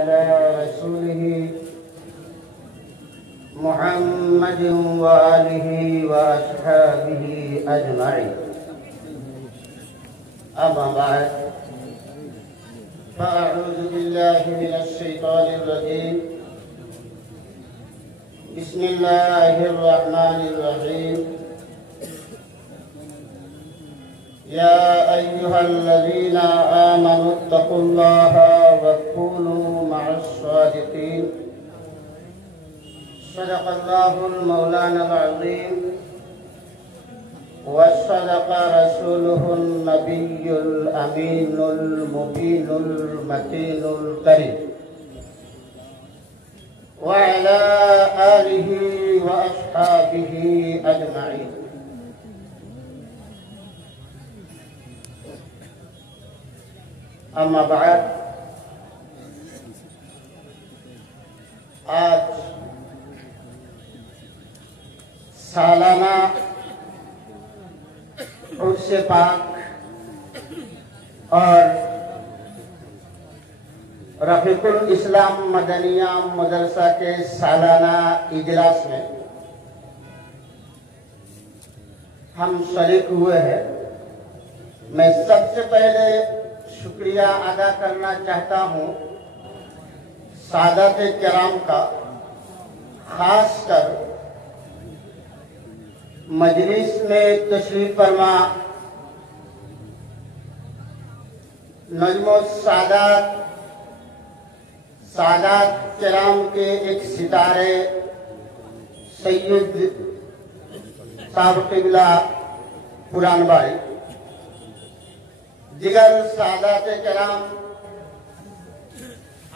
على رسوله محمد وآله وأصحابه أجمعين. أما بعد، فأعوذ بالله من الشيطان الرجيم. بسم الله الرحمن الرحيم. يا أيها الذين آمنوا اتقوا الله وكونوا مع الصادقين. صدق الله المولانا العظيم، وصدق رسوله النبي الأمين المبين المتين الكريم، وعلى آله وأصحابه أجمعين. اما بعد، آج سالانہ عرس پاک اور رفیق الاسلام مدنیہ مدرسہ کے سالانہ اجلاس میں ہم شریک ہوئے ہیں. میں سب سے پہلے شکریہ ادا کرنا چاہتا ہوں سادات کرام کا، خاص کر مجلس میں تشریف فرما نجم سادات کرام کے ایک ستارے سید صاحب قبلہ پران بھائی، دیگر سادات کرام،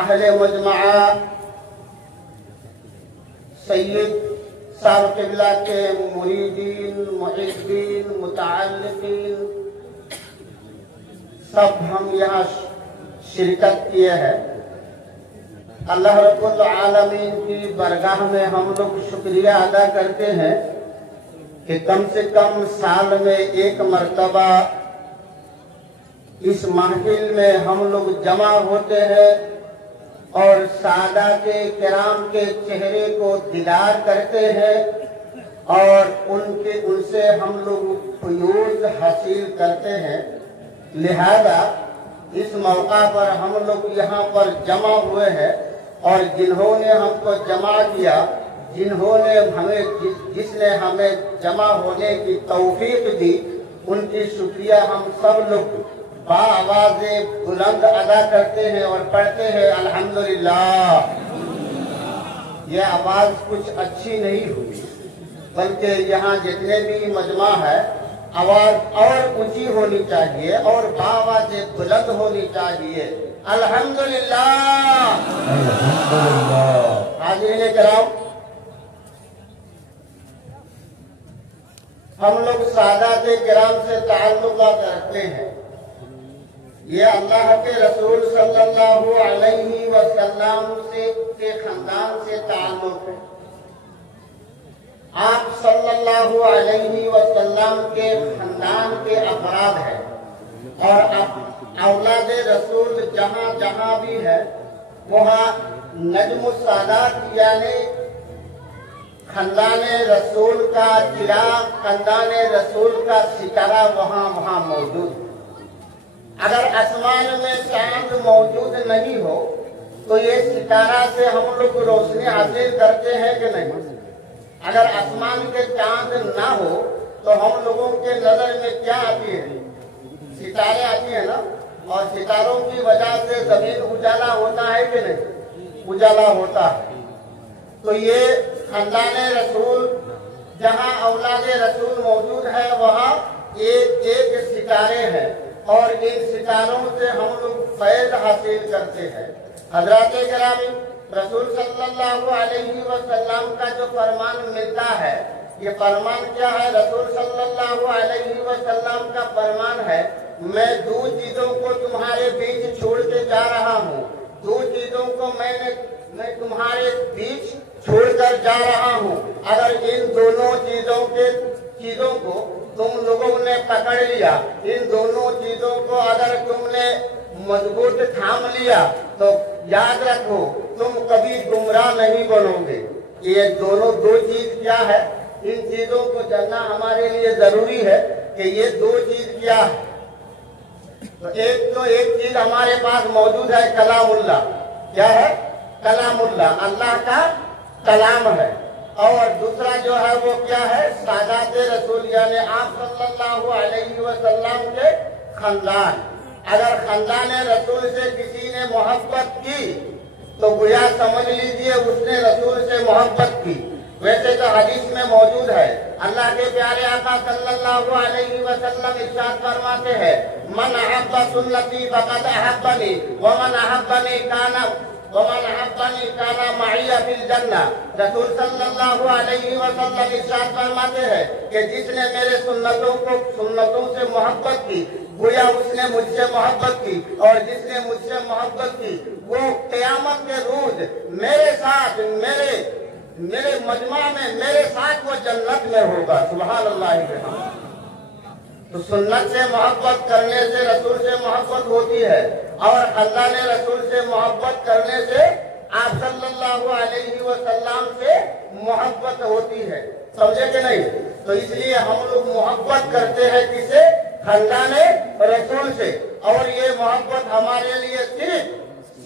اہل مجمعہ سید صاحب قبلہ کے مریدین، محبین، متعلقین، سب ہم یہاں شرکت کیے ہیں. اللہ رب العالمین کی بارگاہ میں ہم لوگ شکریہ ادا کرتے ہیں کہ کم سے کم سال میں ایک مرتبہ اس محفل میں ہم لوگ جمع ہوتے ہیں اور سادات کرام کے چہرے کو دیدار کرتے ہیں اور ان سے ہم لوگ فیوز حاصل کرتے ہیں. لہذا اس موقع پر ہم لوگ یہاں پر جمع ہوئے ہیں اور جنہوں نے ہم کو جمع کیا، جس نے ہمیں جمع ہونے کی توفیق دی، ان کی شکریہ ہم سب لوگ آواز بلند ادا کرتے ہیں اور پڑھتے ہیں الحمدللہ. یہ آواز کچھ اچھی نہیں ہوئی، بلکہ یہاں جتنے بھی مجمع ہے آواز اور اونچی ہونی چاہیے اور آواز بلند ہونی چاہیے. الحمدللہ. حاضرین کرام، ہم لوگ سادات کرام سے تعلقات رکھتے ہیں. یہ اللہ کے رسول صلی اللہ علیہ وسلم کے خاندان سے تعلق ہے. آپ صلی اللہ علیہ وسلم کے خاندان کے افراد ہیں اور اولاد رسول جہاں جہاں بھی ہے وہاں نجم السادات یعنی خاندان رسول کا چراغ، خاندان رسول کا ستارہ وہاں موجود ہے. اگر آسمان میں چاند موجود نہیں ہو تو یہ ستارہ سے ہم لوگ روشنی حاصل کرتے ہیں کہ نہیں؟ اگر آسمان کے چاند نہ ہو تو ہم لوگوں کے نظر میں کیا آتی ہے؟ ستارے آتی ہیں نا، اور ستاروں کی وجہ سے زمین اجالا ہوتا ہے کہ نہیں؟ اجالا ہوتا ہے. تو یہ خاندان رسول جہاں اولاد رسول موجود ہے وہاں ایک ستارے ہیں اور ان ستاروں سے ہم لوگ فیض حاصل کرتے ہیں. حضرات گرامی، رسول صلی اللہ علیہ وسلم کا جو فرمان ملتا ہے، یہ فرمان کیا ہے؟ رسول صلی اللہ علیہ وسلم کا فرمان ہے، میں دو چیزوں کو تمہارے بیچ چھوڑ کے جا رہا ہوں. دو چیزوں کو میں تمہارے بیچ چھوڑ کر جا رہا ہوں. اگر ان دونوں چیزوں کو تم لوگوں نے پکڑ لیا، ان دونوں چیزوں کو اگر تم نے مضبوط تھام لیا تو याद रखो तुम कभी गुमराह नहीं बनोगे। ये दोनों दो चीज क्या है, इन चीजों को जानना हमारे लिए जरूरी है कि ये दो चीज क्या है। तो एक चीज हमारे पास मौजूद है कलामुल्लाह। क्या है? कलामुल्लाह, अल्लाह का कलाम है। और दूसरा जो है वो क्या है, सादात रसूल यानी आप सल्लल्लाहु अलैहि वसल्लम के खानदान। अगर खानदान रसूल से किसी ने मोहब्बत की तो गोया समझ लीजिए उसने रसूल से मोहब्बत की। वैसे तो हदीस में मौजूद है, अल्लाह के प्यारे आका सल्लल्लाहु अलैहि वसल्लम इरशाद फरमाते हैं, मन अहब्बा सुन्नती फक़द अहब्बनी व मन अहब्बनी काना मइया फिल जन्नह। रसूल सल्लल्लाहु अलैहि वसल्लम इरशाद फरमाते हैं कि जिसने मेरे सुन्नतों से मोहब्बत की गोया उसने मुझसे मोहब्बत की, और जिसने मुझसे मोहब्बत की वो क़यामत के रोज मेरे साथ मेरे मजमा में मेरे साथ वो जन्नत में होगा। सुभान अल्लाह। तो सुन्नत से मोहब्बत करने से रसूल से मोहब्बत होती है, और अल्लाह ने रसूल से मोहब्बत करने से आप सल्लल्लाहु अलैहि वसल्लम से मोहब्बत होती है। समझे कि नहीं? तो इसलिए हम लोग मोहब्बत करते हैं किसे? खानदान रसूल से। और ये मोहब्बत हमारे लिए सिर्फ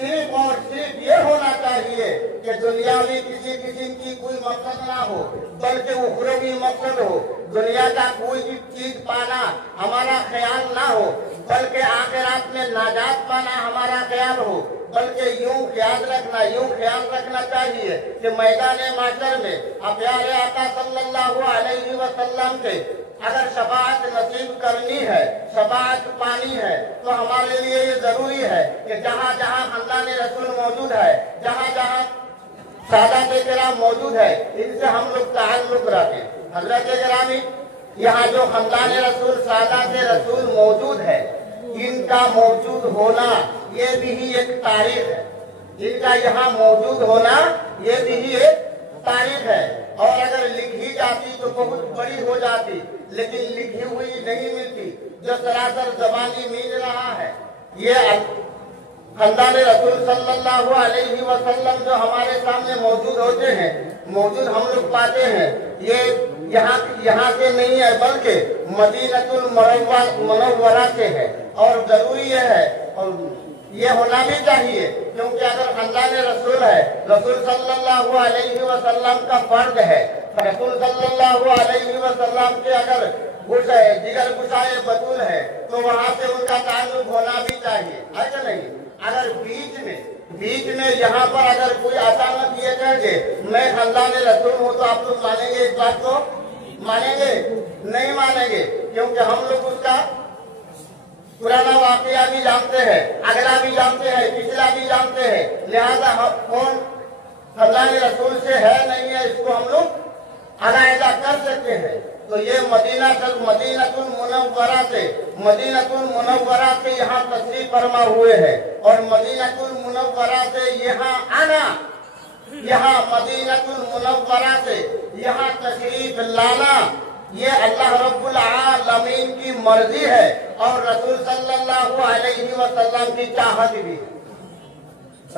ये होना चाहिए कि दुनियावी किसी किस्म की कोई मकसद ना हो, बल्कि उखरवी मकसद हो। दुनिया का कोई भी चीज पाना हमारा ख्याल ना हो, बल्कि आखिरत में नाजात पाना हमारा ख्याल हो। बल्कि यूं ख्याल रखना चाहिए कि मैदान माशर में प्यारे आका सल्लल्लाहु अलैहि वसल्लम के अगर शफाअत नसीब करनी है, शफाअत पानी है, तो हमारे लिए ये जरूरी है कि जहाँ जहाँ खानदान रसूल मौजूद है, जहाँ जहाँ सादात किराम मौजूद है, इनसे हम लोग ताल्लुक रखें। हजरत गिरामी, यहाँ जो खानदान रसूल सादात रसूल मौजूद है, इनका मौजूद होना ये भी एक तारीख है। इनका यहाँ मौजूद होना ये भी एक तारीख है। और अगर लिखी जाती तो बहुत बड़ी हो जाती, लेकिन लिखी हुई नहीं मिलती। जो सरासर जबानी मिल रहा है, ये खानदान रसूल सल्लल्लाहु अलैहि वसल्लम जो हमारे सामने मौजूद होते हैं, मौजूद हम लोग पाते हैं, ये यहाँ से नहीं है, बल्कि मदीनतुल मुनव्वरा से है। और जरूरी है, और ये होना भी चाहिए, क्योंकि अगर खानदान रसूल है, रसूल सल्लल्लाहु अलैहि वसल्लम का फर्ज है। रसूल सल्लल्लाहु अलैहि वसल्लम के अगर जिगर गुसाए बतूल है, तो वहाँ से उनका ताल्लुक होना भी चाहिए, है कि नहीं? अगर बीच में यहाँ पर अगर कोई अचानक ये कह दे मैं खानदान रसूल हूँ, तो आप लोग मानेंगे इस बात को? मानेंगे? नहीं मानेंगे, क्योंकि हम लोग उसका पुराना वाकया भी जानते हैं, अगला भी जानते हैं, पिछला भी जानते हैं। लिहाजा हम कौन खानदान रसूल से है नहीं है, इसको हम लोग अलायदा कर सकते हैं। तो ये मदीनतुल मुनव्वरा से यहाँ तशरीफ फरमा हुए हैं, और मदीनतुल मुनव्वरा से यहाँ आना, यहाँ मदीनतुल मुनव्वरा से यहाँ तशरीफ लाना, ये अल्लाह रब्बुल आलमीन की मर्जी है, और रसूल सल्लल्लाहु अलैहि वसल्लम की चाहत भी है।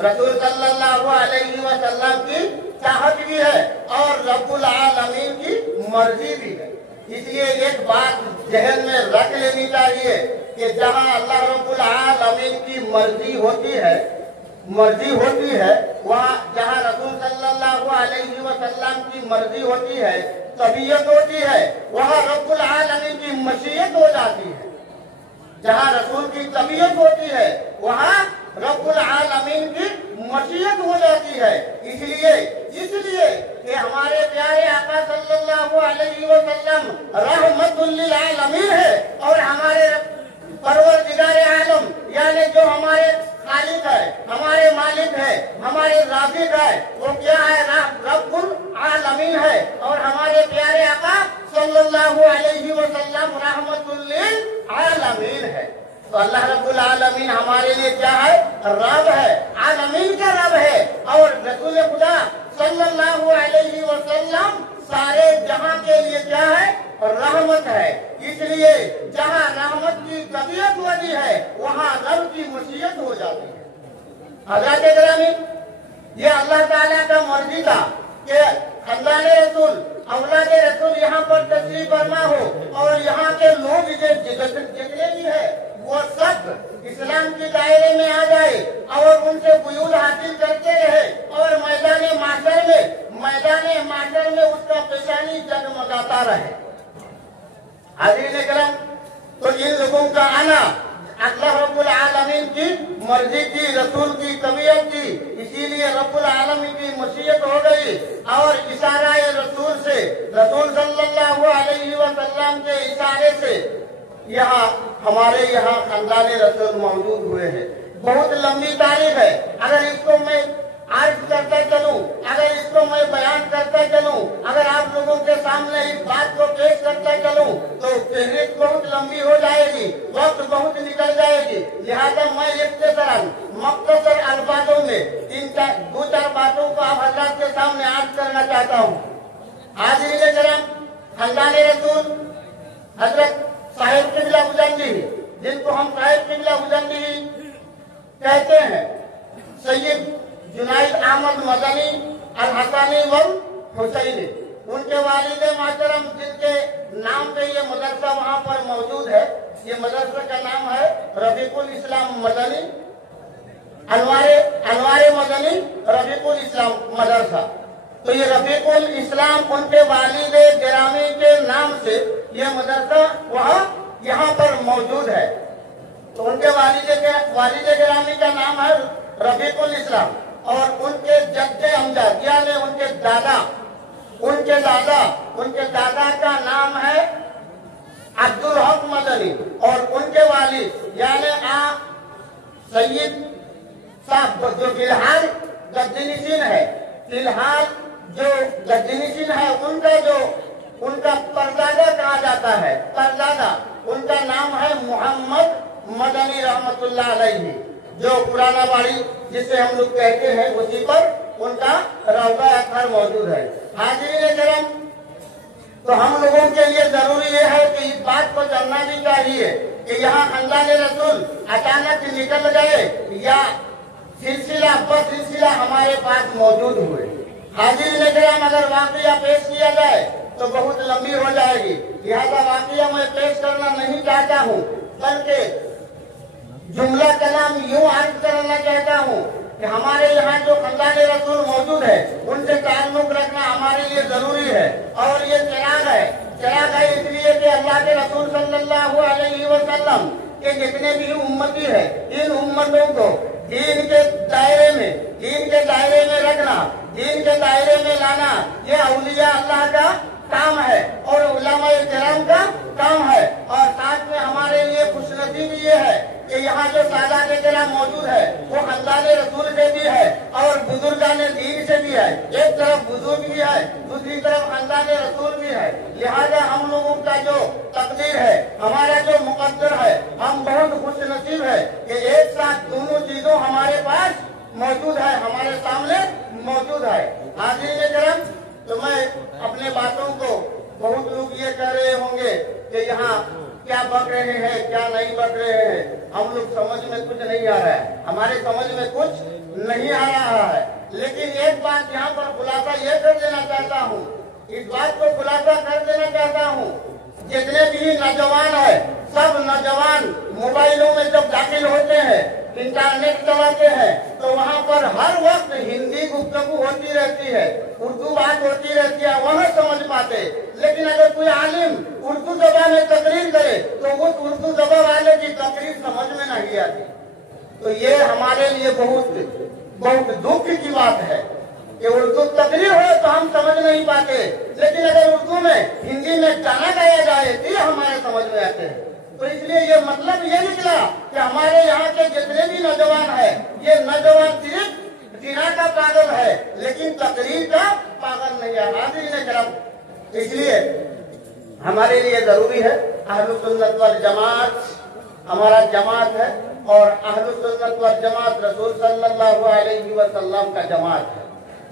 रसूल सल्लल्लाहु अलैहि वसल्लम की चाहत भी है, और रब्बुल आलमीन की मर्जी भी है। इसलिए एक बात जहन में रख लेनी चाहिए कि जहाँ अल्लाह रब्बुल आलमीन की मर्जी होती है, वहाँ जहाँ रसूल सल्लल्लाहु अलैहि वसल्लम की मर्जी होती है, तबीयत होती है, वहाँ रब्बुल आलमीन की मशीयत हो जाती है। जहाँ रसूल की तबीयत होती है, वहाँ रब्बुल आलमीन की मशीयत हो जाती है। इसलिए कि हमारे प्यारे आका सल्लल्लाहु अलैहि वसल्लम रहमतुल लिल आलमीन है, और हमारे परवरदिगार आलम यानी जो हमारे खालिक है, हमारे मालिक है, हमारे राज़िक है, वो क्या है? रब्बुल आलमीन है। और हमारे प्यारे आका सल्लल्लाहु अलैहि वसल्लम रहमतुल लिल आलमीन है। तो अल्लाह रब्बुल आलमीन हमारे लिए क्या है? रब है, आलमीन का रब है। और रसूल खुदा सल्लल्लाहु अलैहि वसल्लम सारे जहां के लिए क्या है? रहमत है। इसलिए जहाँ रहमत की तबीयत होती है, वहाँ रब की मशीयत हो जाती है। हज़रत गिरामी, ये अल्लाह ताला का मर्जी था कि खानदान रसूल, औलाद रसूल यहाँ पर तशरीफ फरमा हो और यहाँ के लोग जितने भी है वो सब इस्लाम के दायरे में आ जाए और उनसे बुयूल हासिल करते रहे और मैदान माशर में उसका पेशानी जगमगाता रहे। हाज़रीन करम, तो इन लोगों का आना अल्लाह रब्बुल आलमीन की मर्जी की, रसूल की तबीयत की, इसीलिए रब्बुल आलमीन की मशीयत हो गई और इशारा रसूल से, रसूल सल्लल्लाहु अलैहि वसल्लम के इशारे से यहाँ हमारे यहाँ खानदान रसूल मौजूद हुए हैं। बहुत लंबी तारीख है, अगर इसको मैं अर्ज करता चलूं, अगर इसको मैं बयान करता चलूं, अगर आप लोगों के सामने इस बात को पेश करता चलूं तो फहरिस्त बहुत लंबी हो जाएगी, वक्त बहुत निकल जाएगी। लिहाजा मैं मुख्तसर अल्फाजों में दो चार बातों को आप हज़रात के सामने अर्ज करना चाहता हूँ। हाज़रीन करम, खानदान रसूल हजरत साहिब किबला हुजैनी, जिनको हम साहिब किबला हुजैनी कहते हैं, सैयद जुनैद अहमद मदनी अल हसनी वल हुसैनी, उनके वालिद मोहतरम जिनके नाम पे ये मदरसा वहाँ पर मौजूद है, ये मदरसा का नाम है रफीकुल इस्लाम मदनी, अनवारे मदनी रफीकुल इस्लाम मदरसा। तो ये रफीकुल इस्लाम उनके वालिद गिरामी के नाम से ये मदरसा वहाँ यहाँ पर मौजूद है। तो उनके वालिद गिरामी का नाम है रफीकुल इस्लाम और उनके जद्दे अमजद यानी उनके दादा का नाम है अब्दुल हक मदनी और उनके वालिद यानी सैयद साहब जो फिलहाल गद्दीनिशीन है, उनका परदादा कहा जाता है, परदादा उनका नाम है मोहम्मद मदनी रहमतुल्लाह अलैहि, जो पुराना बाड़ी जिसे हम लोग कहते हैं उसी पर उनका रौदा अखर मौजूद है। हाज़रीन करम, तो हम लोगों के लिए जरूरी ये है कि इस बात को जानना भी चाहिए कि यहाँ खानदान रसूल अचानक निकल गए या सिलसिला हमारे पास मौजूद हुए। हाज़रीन करम, अगर वाक़या पेश किया जाए तो बहुत लंबी हो जाएगी, लिहाजा वाक़या मैं पेश करना नहीं चाहता हूँ, बल्कि जुमला कलाम यूं अर्ज करना चाहता हूँ कि हमारे यहाँ जो खानदान रसूल मौजूद है उनसे ताल्लुक रखना हमारे लिए जरूरी है। और ये चिराग है इसलिए कि अल्लाह के रसूल सल्लल्लाहु अलैहि वसल्लम के जितने भी उम्मती है, इन उम्मतों को दीन के दायरे में रखना, दीन के दायरे में लाना, ये औलिया अल्लाह का काम है और उलमाए किराम का काम है। और साथ में हमारे लिए खुशनसीबी ये है कि यहाँ जो सादात किराम मौजूद है वो खानदान रसूल से भी है और बुजुर्गाने दीन से भी है। एक तरफ बुजुर्ग भी है, दूसरी तरफ खानदान रसूल भी है। लिहाजा हम लोगों का जो तकदीर है, हमारा जो मुकद्दर है, हम बहुत खुशनसीब है कि एक साथ दोनों चीजों हमारे पास मौजूद है, हमारे सामने मौजूद है। हाज़रीन करम, तो मैं अपने बातों को, बहुत लोग ये कह रहे होंगे कि यहाँ क्या बक रहे हैं, क्या नहीं बक रहे हैं, हम लोग समझ में कुछ नहीं आ रहा है, हमारे समझ में कुछ नहीं आ रहा है। लेकिन एक बात यहाँ पर खुलासा ये कर देना चाहता हूँ, इस बात को खुलासा कर देना चाहता हूँ, जितने भी नौजवान है, सब नौजवान मोबाइलों में जब दाखिल होते हैं, इंटरनेट चलाते हैं, तो वहाँ पर हर वक्त हिंदी गुफ्तगू होती रहती है, उर्दू बात होती रहती है, वह समझ पाते। लेकिन अगर कोई आलिम उर्दू ज़बान में तकरीर करे तो उस उर्दू ज़बान वाले की तकरीर समझ में नहीं आती। तो ये हमारे लिए बहुत दुख की बात है कि उर्दू तकरीर हो तो हम समझ नहीं पाते, लेकिन अगर उर्दू में, हिंदी में गाना गाया जाए तो हमारे समझ में आते हैं। तो इसलिए ये मतलब ये निकला कि हमारे यहाँ के जितने भी नौजवान है, ये नौजवान सिर्फ जिना का पागल है लेकिन तकरीर का पागल नहीं है। हाज़रीन करम, इसलिए हमारे लिए जरूरी है, अहलुस सुन्नत वल जमात हमारा जमात है और अहलुस सुन्नत वल जमात रसूल सल्लल्लाहु अलैहि वसल्लम का जमात है,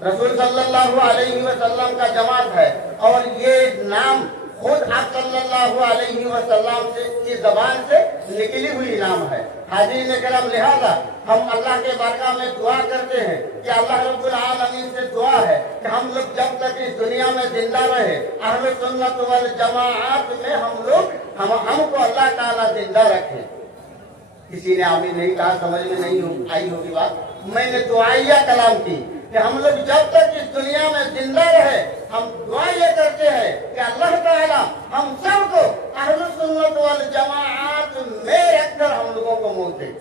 रसूल सल्लल्लाहु अलैहि वसल्लम का जमात है। और ये नाम خود آپ صلی اللہ علیہ وسلم کی زبان سے نکلی ہوئی نام ہے۔ حاضرین کرام، لہذا ہم اللہ کے بارگاہ میں دعا کرتے ہیں کہ اللہ رب العالمین سے دعا ہے کہ ہم لوگ جب تک اس دنیا میں زندہ رہے، اہل سنت والجماعت میں ہم کو اللہ تعالیٰ زندہ رکھے۔ کسی نے آمین نہیں کہا، سمجھ میں نہیں آئی ہوگی بات۔ میں نے دعائیہ کلام کی کہ ہم لوگ جب تک اس دنیا میں زندہ رہے، ہم دعا یہ کرتے ہیں کہ اللہ تعالیٰ ہم سب کو اہل سنت والجماعت میں رکھ کر ہم لوگوں کو موت دے۔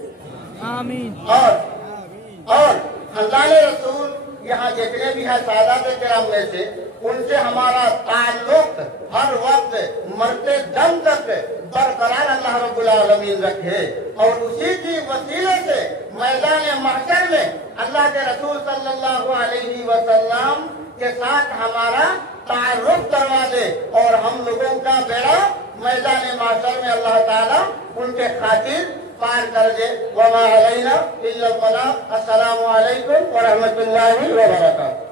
آمین۔ اور خاندان رسول یہاں جتنے بھی ہیں سادات کرام میں سے، ان سے ہمارا تعلق ہر وقت مرتے دم تک برقرار اللہ رب العالمین رکھے، اور اسی کی وسیلے سے میدان محشر میں اللہ کے رسول صلی اللہ علیہ وسلم کے ساتھ ہمارا تعارف کروا دے، اور ہم لوگوں کا بیڑا میدان محشر میں اللہ تعالیٰ ان کے خاطر پار کر دے۔ وما علینا الا البلاغ۔ السلام علیکم ورحمۃ اللہ وبرکاتہ۔